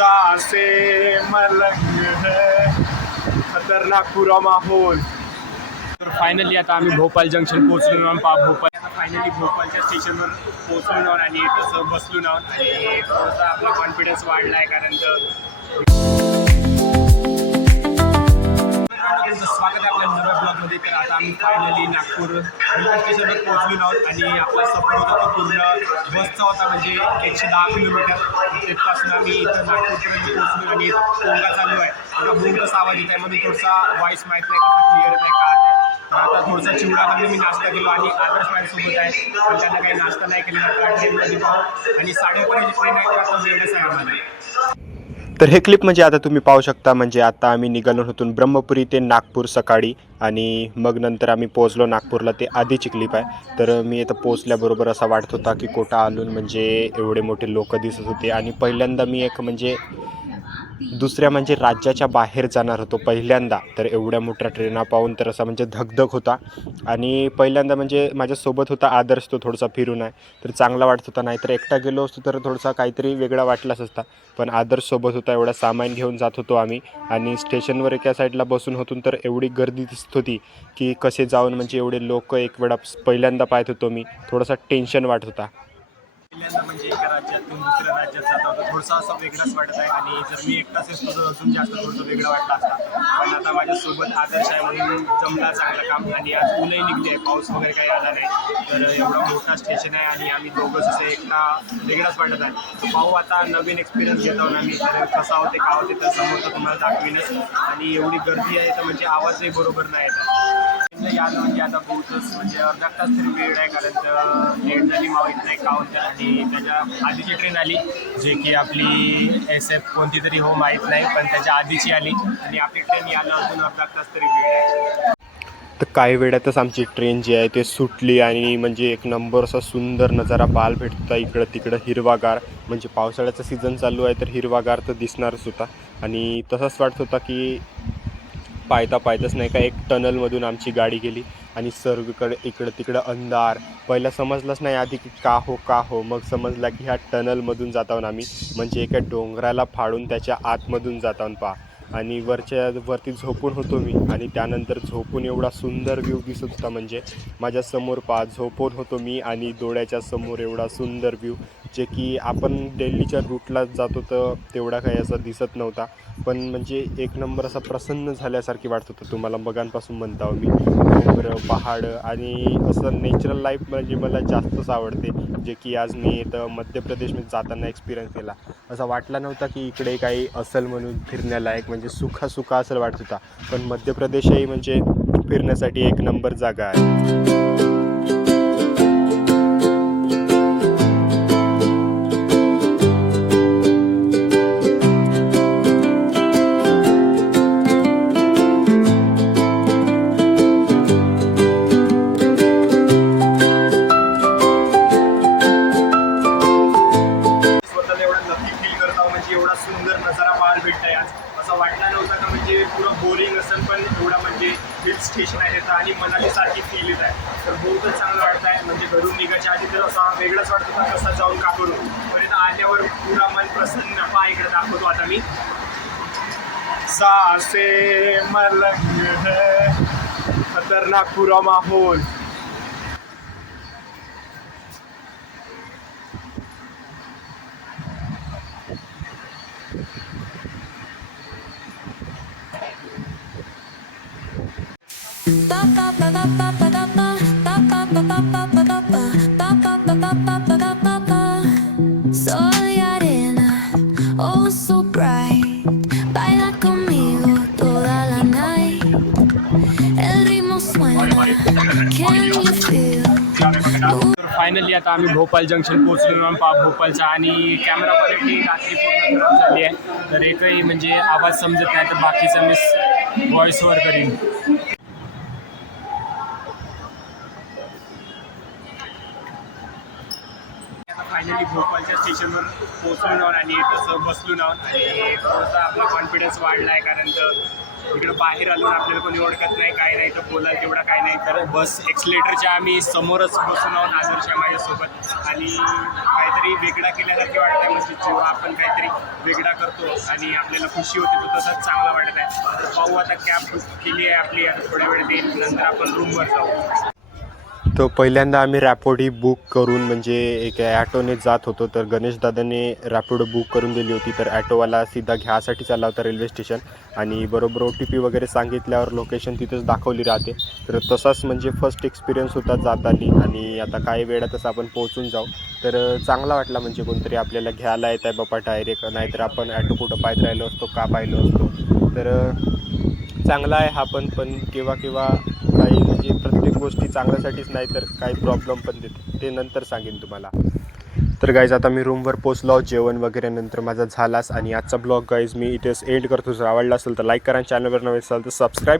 सांसें मलंग है, खतरनाक पूरा माहोल. तर फायनली आता आम्ही भोपाळ जंक्शन पोहोचलो आहोत. भोपाळ आता फायनली भोपाळच्या स्टेशनवर पोहोचलो आहोत आणि तसं बसलो आहोत आणि थोडासा आपला कॉन्फिडन्स वाढला आहे कारण स्वागत आहे आपल्या नव्या ब्लॉगमध्ये. तर आता आम्ही फायनली नागपूर रेल्वे स्टेशनवर पोहोचलो आहोत आणि आपला सफर होता तो पूर्ण बसचा होता म्हणजे 110 किलोमीटर. तिथपासून आम्ही इथं नागपूरपर्यंत पोहोचलो आणि पोंगा चालू आहे. आता बोंगच आवाज येत आहे म्हणून थोडासा व्हॉईस माहीत नाही कसा क्लिअर नाही का आहे. तर आता थोडासा चिवडा खाल्ला मी नाश्ता केला आणि आदर्श माझ्यासोबत आहे पण त्यांना काही नाश्ता नाही केलेला. आता ट्रेनमध्ये पाहू आणि 11:30 ट्रेन आहे तर आता वेळच आहे आम्हाला. तर हे क्लिप म्हणजे आता तुम्ही पाहू शकता म्हणजे आता आम्ही निघालो होतो ब्रह्मपुरी ते नागपूर सकाळी आणि मग नंतर आम्ही पोहोचलो नागपूरला. ते आधीची क्लिप आहे. तर मी इथं पोहोचल्याबरोबर असा वाटत होता की कोटा आलून म्हणजे एवढे मोठे लोक दिसत होते आणि पहिल्यांदा मी एक म्हणजे दुसऱ्या म्हणजे राज्याच्या बाहेर जाणार होतो पहिल्यांदा. तर एवढ्या मोठ्या ट्रेना पाहून तर असा म्हणजे धगधग होता आणि पहिल्यांदा म्हणजे माझ्यासोबत होता आदर्श. तो थोडासा फिरून आहे तर चांगला वाटत होता. नाहीतर एकटा गेलो असतो तर थोडासा काहीतरी वेगळा वाटलाच असता. पण आदर्श सोबत होता. एवढा सामान घेऊन जात होतो आम्ही आणि स्टेशनवर एका साईडला बसून होतो तर एवढी गर्दी दिसत होती की कसे जाऊन म्हणजे एवढे लोक एक वेळा पहिल्यांदा पाहत होतो मी. थोडासा टेन्शन वाटत होता. पहिल्यांदा म्हणजे एका राज्यातून दुसऱ्या राज्यात जात होतं थोडंसं असं वेगळंच वाटत आहे आणि जर मी एकटाच असतो तर अजून जास्त थोडंसं वेगळं वाटलं असतं. पण आता माझ्यासोबत आदर्श आहे म्हणून जमला चांगलं काम. आणि आज ऊनही निघली आहे, पाऊस वगैरे काही आला नाही. तर एवढा मोठा स्टेशन आहे आणि आम्ही दोघंच असं एकटा वेगळाच वाटत आहे. तर पाहू आता नवीन एक्सपिरियन्स घेत आहोत आम्ही. तर कसा होते का होते तर समोर तर तुम्हाला दाखवीनच. आणि एवढी गर्दी आहे तर म्हणजे आवाजही बरोबर नाही येत. आलं म्हणजे आता बहुतच म्हणजे अर्धा तास तरी वेळ आहे कारण लेट झाली माहीत नाही का होतं. आणि त्याच्या आधीची ट्रेन आली जे की आपली SF कोणती तरी हो माहीत नाही पण त्याच्या आधीची आली आणि आपली ट्रेन यायला अजून अर्धा तास तरी वेळ आहे. तर काही वेळातच आमची ट्रेन जी आहे ते सुटली आणि म्हणजे एक नंबर असा सुंदर नजारा पाहायला भेटत होता. इकडं तिकडं हिरवागार म्हणजे पावसाळ्याचा सीझन चालू आहे तर हिरवागार तर दिसणारच होता. आणि तसंच वाटत होता की पायताच नाही का एक टनलमधून आमची गाडी गेली आणि सर्वीकडे इकडं तिकडं अंधार. पहिला समजलंच नाही आधी की का हो मग समजला की ह्या टनलमधून जात आहोत आम्ही म्हणजे एका डोंगराला फाडून त्याच्या आतमधून जात आहोत पहा. आणि वरती झोपून होतो मी आणि त्यानंतर झोपून एवढा सुंदर व्ह्यू दिसत होता म्हणजे माझ्यासमोर पहा झोपून होतो मी आणि डोळ्याच्या समोर एवढा सुंदर व्ह्यू जे की आपण दिल्लीच्या रूटला जातो तर तेवढा काही असा दिसत नव्हता. पण म्हणजे एक नंबर असा प्रसन्न झाल्यासारखी वाटत होतं. तुम्हाला बघांपासून म्हणता मी डोंगर पहाड आणि असं नॅचरल लाईफ म्हणजे मला जास्तच आवडते जे की आज मी इथं मध्य प्रदेशमध्ये जाताना एक्सपिरियन्स केला. असं वाटलं नव्हता की इकडे काही असेल म्हणून फिरण्यालायक म्हणजे सुखा असं वाटत होता. पण मध्य प्रदेशही म्हणजे फिरण्यासाठी एक नंबर जागा आहे. एवढा सुंदर नजारा पाहायला भेटतंय आज. असं वाटलं नव्हतं का म्हणजे पुरं बोरिंग असेल पण एवढा म्हणजे हिल स्टेशन आहे त्याचं आणि मनालीसारखी फील येत आहे. तर बहुतच चांगलं वाटत आहे म्हणजे घरून निघायच्या आधी तर असा वेगळंच वाटत होता कसा जाऊन का करून. पण इथं आल्यावर पुरा मन प्रसन्न पहा इकडे दाखवतो आता मी. सांसें मलंग है, खतरनाक पूरा माहोल. Soy arena, oh so bright. Baila conmigo toda la night. El ritmo suena, can you feel? तर फायनली आता आम्ही भोपाळ जंक्शन पोहोचलो आहोत भोपाळचा आणि कॅमेरा क्वालिटी रात्री पूर्ण खराब झाली आहे तर एकही म्हणजे आवाज समजत नाही तर बाकीचा मी व्हॉइसवर करीन. फायनली भोपाळच्या स्टेशनवर पोहोचलो आहोत आणि तसं बसलो आहोत आणि थोडासा आपला कॉन्फिडन्स वाढला आहे कारण इकडं बाहेर आलो आपल्याला कोणी ओळखत नाही काय नाही तर बोलायला तेवढा काय नाही तर बस एक्सलेटरच्या आम्ही समोरच बसून आहोत आदर्श आहे माझ्यासोबत आणि काहीतरी वेगळा केल्यासारखे वाटत आहे म्हणजे जेव्हा आपण काहीतरी वेगळा करतो आणि आपल्याला खुशी होते तो तसंच चांगला वाटत आहे तर पाहू आता कॅब बुक केली आहे आपली आता थोड्या वेळ देईल नंतर आपण रूमवर जाऊ. तो पहिल्यांदा आम्ही रॅपिडो बुक करून म्हणजे एक ॲटोने जात होतो तर गणेश दादाने रॅपिडो बुक करून दिली होती तर ॲटोवाला सीधा घ्यासाठी चालला होता रेल्वे स्टेशन आणि बरोबर OTP वगैरे सांगितल्यावर लोकेशन तिथंच दाखवली राहते तर तसाच म्हणजे फर्स्ट एक्सपिरियन्स होता जाताना आणि आता काही वेळातच आपण पोहोचून जाऊ तर चांगला वाटला म्हणजे कोणतरी आपल्याला घ्यायला येत आहे बाबा डायरेक्ट नाहीतर आपण ॲटो कुठं पाहत राहिलो असतो का पाहिलो असतो तर चांगला आहे हा पण केव्हा काही म्हणजे प्रत्येक गोष्टी चांगल्यासाठीच नाही तर काही प्रॉब्लेम पण देते ते नंतर सांगेन तुम्हाला. तर गाईज आता मी रूमवर पोचलो जेवण वगैरे नंतर माझा झालाच आणि आजचा ब्लॉग गाईज मी इथेच एंड करतो. जर आवडला असेल तर लाईक करा, चॅनलवर नवीन असाल तर सबस्क्राईब